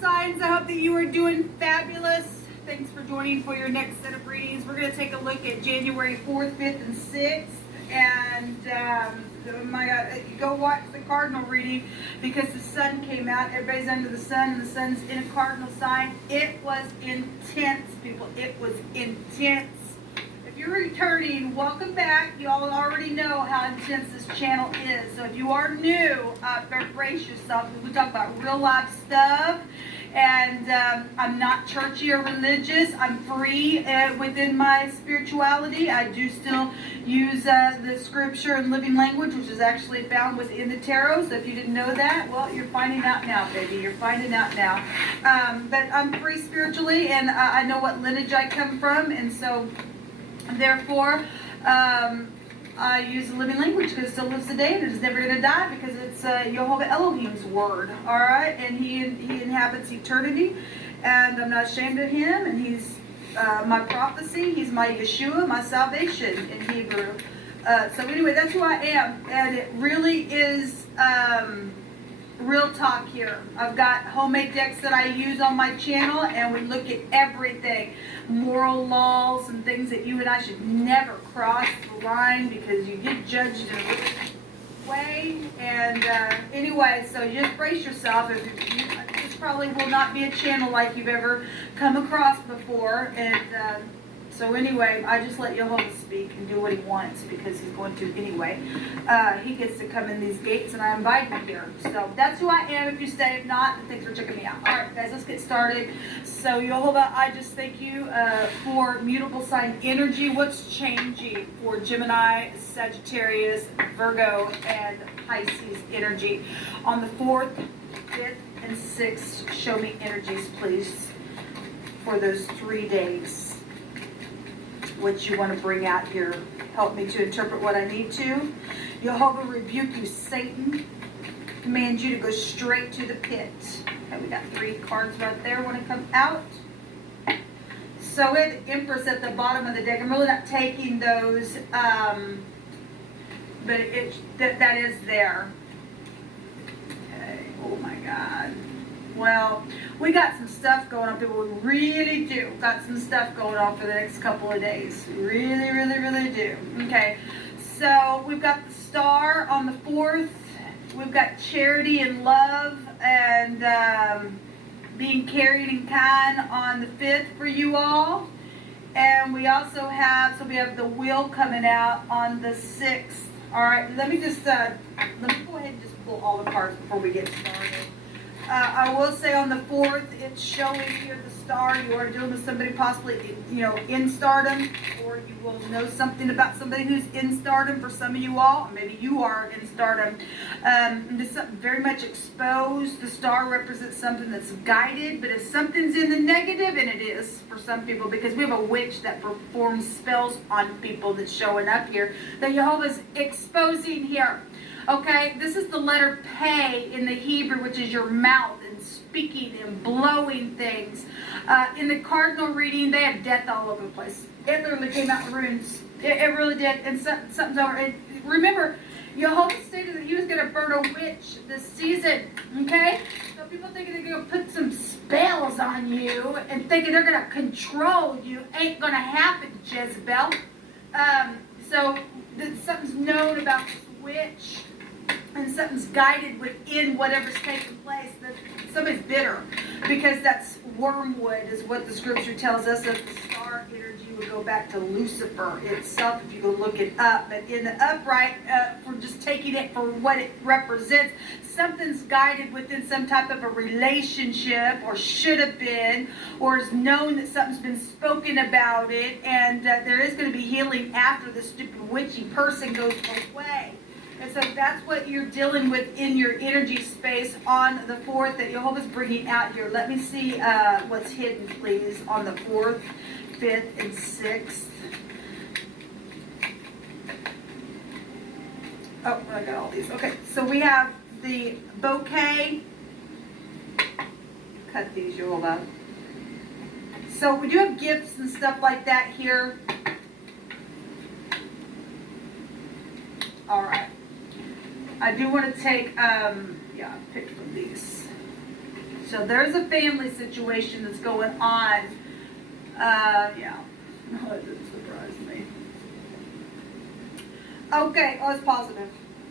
signs, I hope that you are doing fabulous. Thanks for joining for your next set of readings. We're going to take a look at January 4th, 5th, and 6th. And oh my God, go watch the cardinal reading because the sun came out. Everybody's under the sun and the sun's in a cardinal sign. It was intense, people. It was intense. If you're returning, welcome back. You all already know how intense this channel is. So if you are new, brace yourself. We talk about real life stuff. And I'm not churchy or religious. I'm free within my spirituality. I do still use the scripture and living language, which is actually found within the tarot. So if you didn't know that, well, you're finding out now, baby. You're finding out now. But I'm free spiritually, and I know what lineage I come from. And so, therefore, I use the living language because it still lives today and it's never going to die because it's Jehovah Elohim's word, all right? And he inhabits eternity, and I'm not ashamed of him, and he's my prophecy. He's my Yeshua, my salvation in Hebrew. So anyway, that's who I am, and it really is real talk here. I've got homemade decks that I use on my channel, and we look at everything. Moral laws and things that you and I should never cross the line because you get judged in a really way. And anyway, so just brace yourself. This probably will not be a channel like you've ever come across before. And so anyway, I just let Jehovah speak and do what he wants because he's going to anyway. He gets to come in these gates, and I invite him here. So that's who I am. If you stay, if not, thanks for checking me out. All right, guys, let's get started. So Jehovah, I just thank you for mutable sign energy. What's changing for Gemini, Sagittarius, Virgo, and Pisces energy on the 4th, 5th, and 6th? Show me energies, please, for those 3 days. What you want to bring out here. Help me to interpret what I need to. Jehovah, rebuke you, Satan. Command you to go straight to the pit. Okay, we got 3 cards right there want to come out. So we have the Empress at the bottom of the deck. I'm really not taking those, but that is there. Okay, oh my God. Well, we got some stuff going on, people. We really do. Got some stuff going on for the next couple of days. We really, really, really do. Okay, so we've got the Star on the 4th. We've got charity and love and being caring and kind on the 5th for you all. And we also have, so we have the Wheel coming out on the 6th. All right, let me go ahead and just pull all the cards before we get started. I will say on the 4th, it's showing here the Star. You are dealing with somebody possibly, in stardom, or you will know something about somebody who's in stardom for some of you all. Maybe you are in stardom. This is very much exposed. The Star represents something that's guided, but if something's in the negative, and it is for some people, because we have a witch that performs spells on people that's showing up here, that Jehovah's exposing here. Okay, this is the letter Pei in the Hebrew, which is your mouth and speaking and blowing things. In the cardinal reading, they have death all over the place. It literally came out in runes. It really did. And something's over. And remember, Jehovah stated that he was going to burn a witch this season. Okay? So people thinking they're going to put some spells on you and thinking they're going to control you. Ain't going to happen, Jezebel. So something's known about this witch. And something's guided within whatever's taking place. That somebody's bitter because that's wormwood is what the scripture tells us. That the star energy would go back to Lucifer itself if you go look it up. But in the upright, for just taking it for what it represents, something's guided within some type of a relationship, or should have been, or is known that something's been spoken about it, and there is going to be healing after the stupid witchy person goes away. And so that's what you're dealing with in your energy space on the 4th that Jehovah's bringing out here. Let me see what's hidden, please, on the 4th, 5th, and 6th. Oh, I got all these. Okay, so we have the bouquet. Cut these, Jehovah. So we do have gifts and stuff like that here. All right. I do want to take, I picked from these. So there's a family situation that's going on. Yeah. No, it didn't surprise me. Okay, oh, it's positive.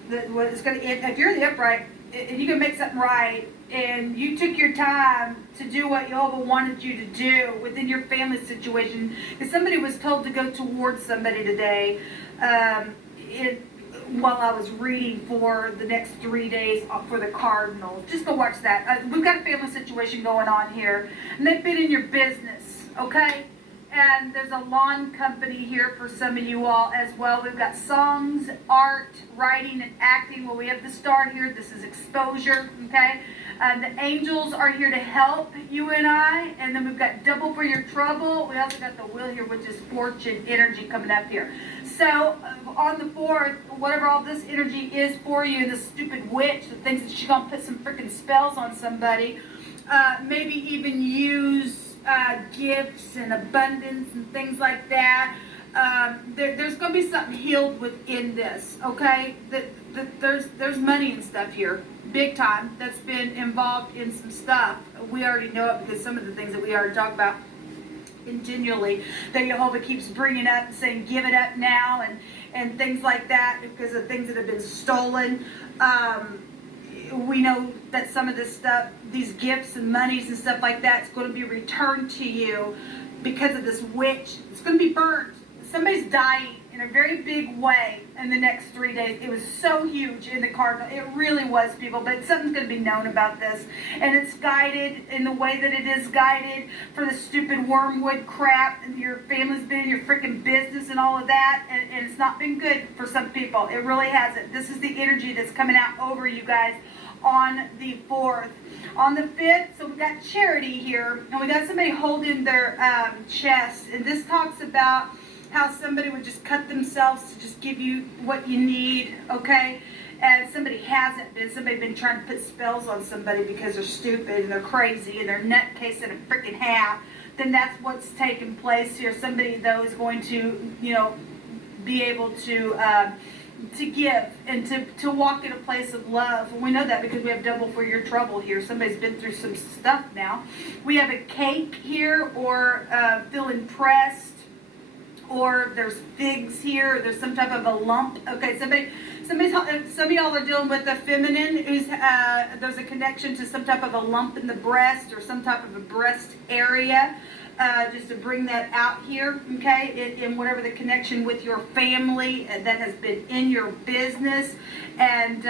It's gonna, if you're the upright, and you can make something right, and you took your time to do what Jehovah wanted you to do within your family situation, because somebody was told to go towards somebody today, while I was reading for the next 3 days for the Cardinals. Just go watch that. We've got a family situation going on here, and they've been in your business, okay? And there's a lawn company here for some of you all as well. We've got songs, art, writing, and acting. Well, we have the star here. This is exposure, okay? The angels are here to help you and I. And then we've got double for your trouble. We also got the wheel here, which is fortune energy coming up here. So on the 4th, whatever all this energy is for you, and the stupid witch that thinks that she's going to put some freaking spells on somebody, maybe even use gifts and abundance and things like that. There's going to be something healed within this, okay? There's money and stuff here, big time, that's been involved in some stuff. We already know it because some of the things that we already talked about continually, that Jehovah keeps bringing up and saying, give it up now, and things like that, because of things that have been stolen. We know that some of this stuff, these gifts and monies and stuff like that, is going to be returned to you because of this witch. It's going to be burned. Somebody's dying in a very big way in the next 3 days. It was so huge in the Cardinal. It really was, people, but something's going to be known about this. And it's guided in the way that it is guided for the stupid wormwood crap. And your family's been in your freaking business and all of that. And it's not been good for some people. It really hasn't. This is the energy that's coming out over you guys on the 4th. On the 5th, so we got charity here, and we got somebody holding their chest, and this talks about how somebody would just cut themselves to just give you what you need, okay? And somebody hasn't been. Somebody's been trying to put spells on somebody because they're stupid and they're crazy and they're nutcase in a freaking half. Then that's what's taking place here. Somebody, though, is going to, you know, be able to give and to walk in a place of love. And we know that because we have double for your trouble here. Somebody's been through some stuff now. We have a cake here, or feeling pressed, or there's figs here, or there's some type of a lump. Okay, some of y'all are dealing with the feminine, who's there's a connection to some type of a lump in the breast or some type of a breast area. Just to bring that out here, okay, in whatever the connection with your family that has been in your business. And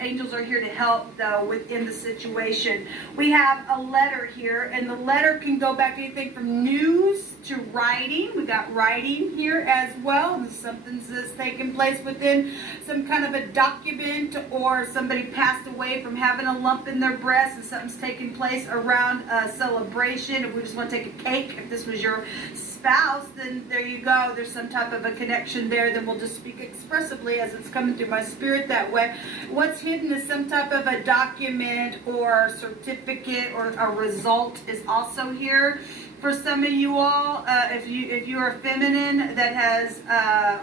angels are here to help, though, within the situation. We have a letter here, and the letter can go back to anything from news to writing. We got writing here as well, and something that's taking place within some kind of a document, or somebody passed away from having a lump in their breast, and something's taking place around a celebration. If we just want to take a cake, if this was your spouse, then there you go. There's some type of a connection there. Then we'll just speak expressively as it's coming through my spirit that way. What's hidden is some type of a document or certificate or a result is also here. For some of you all, if you are feminine that has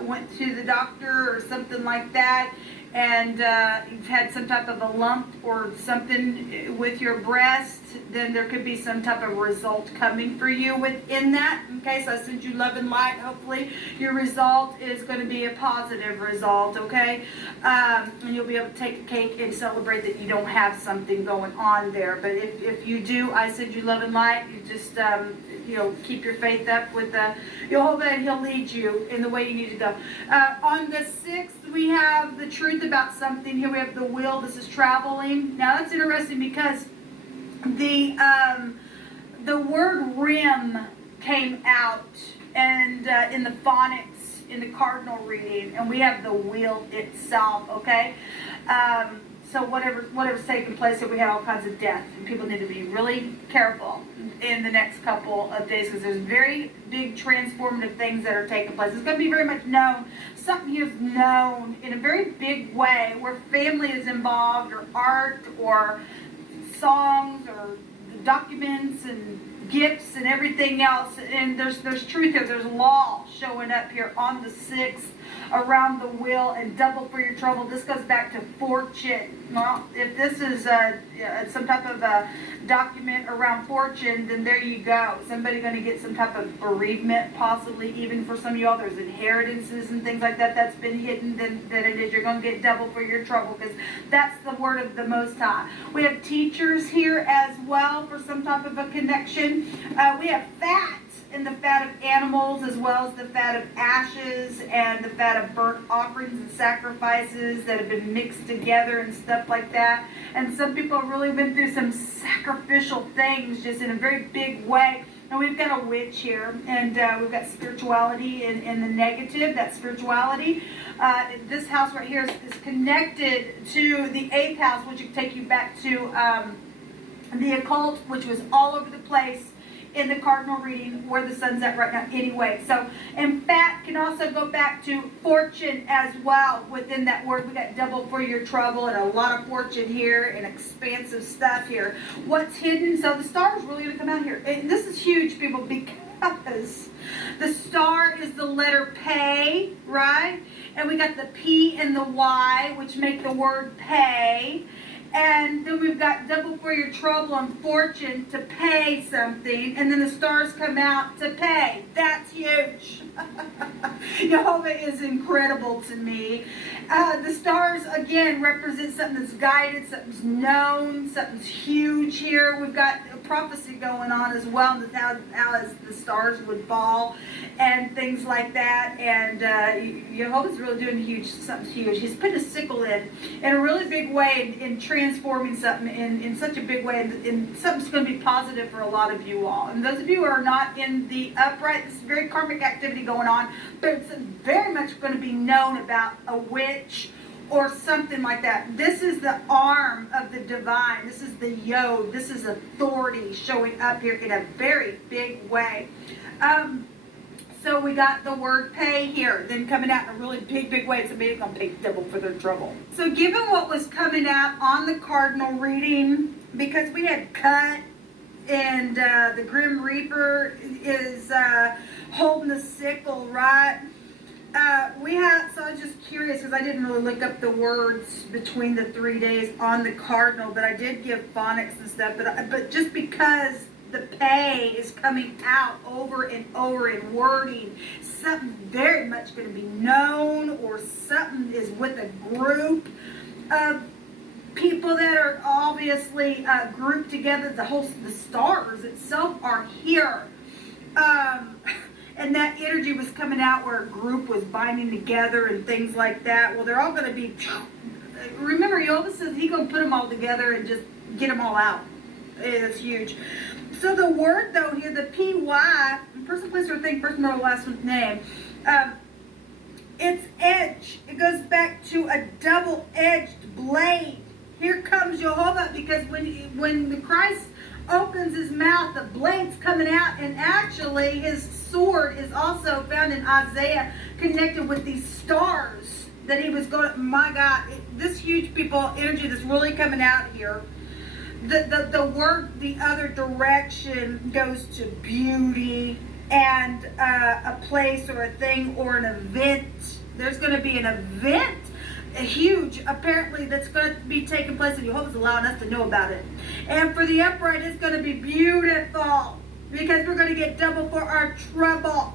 went to the doctor or something like that, and you've had some type of a lump or something with your breast, then there could be some type of result coming for you within that. Okay, so I send you love and light. Hopefully your result is going to be a positive result, okay? And you'll be able to take a cake and celebrate that you don't have something going on there. But if you do, I send you love and light. You just, you know, keep your faith up with Jehovah, and he'll lead you in the way you need to go. On the 6th, we have the truth about something. Here we have the wheel. This is traveling. Now that's interesting because the word rim came out, and in the phonics in the cardinal reading, and we have the wheel itself, okay? So whatever's taking place here, we have all kinds of death, and people need to be really careful in the next couple of days, because there's very big transformative things that are taking place. It's going to be very much known. Something here is known in a very big way, where family is involved, or art, or songs, or documents, and gifts and everything else. And there's truth here. There's law showing up here on the 6th around the wheel, and double for your trouble. This goes back to fortune. Well, if this is some type of a document around fortune, then there you go. Somebody going to get some type of bereavement, possibly even for some of y'all. There's inheritances and things like that that's been hidden. Then it is. You're going to get double for your trouble, because that's the word of the Most High. We have teachers here as well for some type of a connection. We have fat. And the fat of animals, as well as the fat of ashes and the fat of burnt offerings and sacrifices that have been mixed together and stuff like that. And some people have really been through some sacrificial things just in a very big way. And we've got a witch here, and we've got spirituality in the negative. That spirituality. This house right here is connected to the 8th house, which would take you back to the occult, which was all over the place in the cardinal reading where the sun's at right now anyway. So, and fat can also go back to fortune as well within that word. We got double for your trouble and a lot of fortune here and expansive stuff here. What's hidden? So the star is really going to come out here. And this is huge, people, because the star is the letter pay, right? And we got the P and the Y, which make the word pay. And then we've got double for your trouble and fortune, to pay something. And then the stars come out to pay. That's huge. Jehovah is incredible to me. The stars, again, represent something that's guided, something's known, something's huge here. We've got a prophecy going on as well, and how the stars would fall and things like that. And Jehovah's really doing something huge. He's putting a sickle in a really big way in transforming something in such a big way. And something's going to be positive for a lot of you all. And those of you who are not in the upright, this is very karmic activity going on, but it's very much going to be known about a witch or something like that. This is the arm of the divine. This is the yod. This is authority showing up here in a very big way. So we got the word pay here, then coming out in a really big way. Somebody's going to pay double for their trouble. So given what was coming out on the cardinal reading, because we had cut, and the Grim Reaper is holding the sickle, right? So I was just curious, because I didn't really look up the words between the 3 days on the cardinal, but I did give phonics and stuff. But just because the pay is coming out over and over in wording, something very much going to be known, or something is with a group of people that are obviously grouped together. The stars itself are here. And that energy was coming out where a group was binding together and things like that. Well, they're all going to be, remember, Jehovah says he's going to put them all together and just get them all out. It's huge. So the word, though, here, the PY, person, place, or thing, person, middle, last name, it's edge. It goes back to a double-edged blade. Here comes Jehovah, because when the Christ opens his mouth, the blade's coming out, and actually his sword is also found in Isaiah, connected with these stars that he was going. My God, this huge people energy that's really coming out here. The word, the other direction, goes to beauty and a place or a thing or an event. There's going to be an event, a huge, apparently, that's going to be taking place, and Jehovah's allowing us to know about it. And for the upright, it's going to be beautiful, because we're going to get double for our trouble.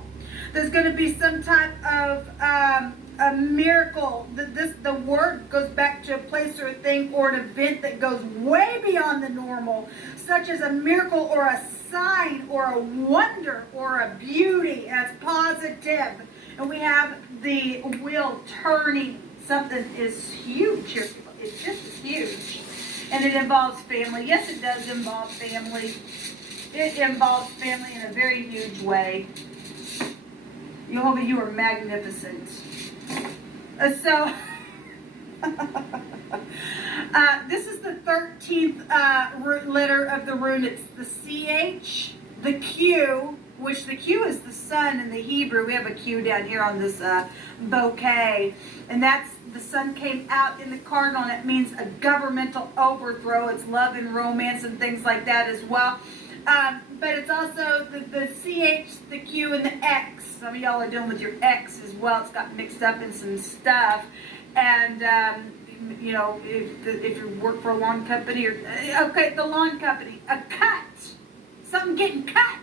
There's going to be some type of a miracle. The word goes back to a place or a thing or an event that goes way beyond the normal, such as a miracle or a sign or a wonder or a beauty. That's positive. And we have the wheel turning. Something is huge here. It's just huge. And it involves family. Yes, it does involve family. It involves family in a very huge way. Jehovah, you are magnificent. So, this is the 13th letter of the rune. It's the CH, the Q, which the Q is the sun in the Hebrew. We have a Q down here on this bouquet. And that's, the sun came out in the cardinal, and it means a governmental overthrow. It's love and romance and things like that as well. But it's also the CH, the Q, and the X. Some of y'all are dealing with your X as well. It's got mixed up in some stuff. And, you know, if you work for a lawn company or, okay, the lawn company, a cut. Something getting cut.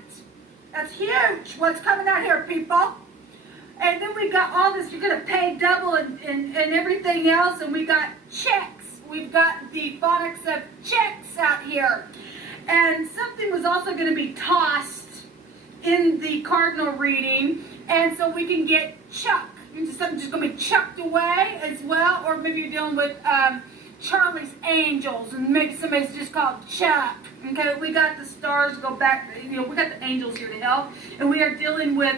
That's huge. What's coming out here, people? And then we got all this, you're going to pay double and everything else. And we got checks. We've got the phonics of checks out here. And something was also going to be tossed in the cardinal reading. And so we can get chuck. Something's just going to be chucked away as well. Or maybe you're dealing with Charlie's Angels. And maybe somebody's just called Chuck. Okay, we got the stars go back. You know, we got the angels here to help. And we are dealing with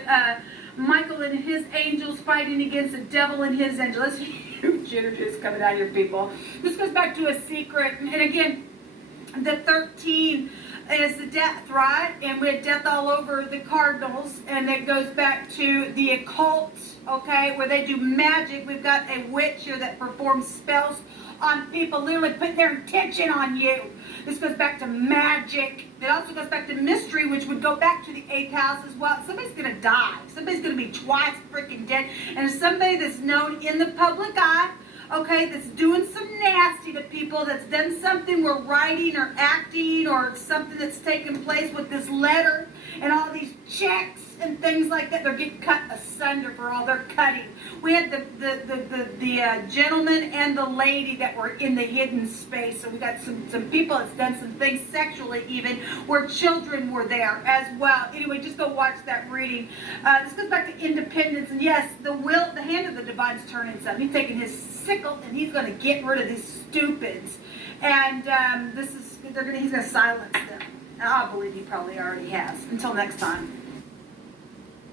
Michael and his angels fighting against the devil and his angels. That's huge energy is coming out here, people. This goes back to a secret. And again, the 13 is the death, right? And we had death all over the cardinals. And it goes back to the occult, okay, where they do magic. We've got a witch here that performs spells on people, literally putting their intention on you. This goes back to magic. It also goes back to mystery, which would go back to the 8th house as well. Somebody's going to die. Somebody's going to be twice freaking dead. And it's somebody that's known in the public eye, okay, that's doing some nasty to people, that's done something where writing or acting or something that's taken place with this letter and all these checks and things like that. They're getting cut asunder for all their cutting. We had the gentleman and the lady that were in the hidden space. So we got some people that's done some things sexually even where children were there as well. Anyway, just go watch that reading. This goes back to independence. And yes, the hand of the divine's turning something. He's taking his sickle and he's going to get rid of these stupids. And he's going to silence them. I believe he probably already has. Until next time.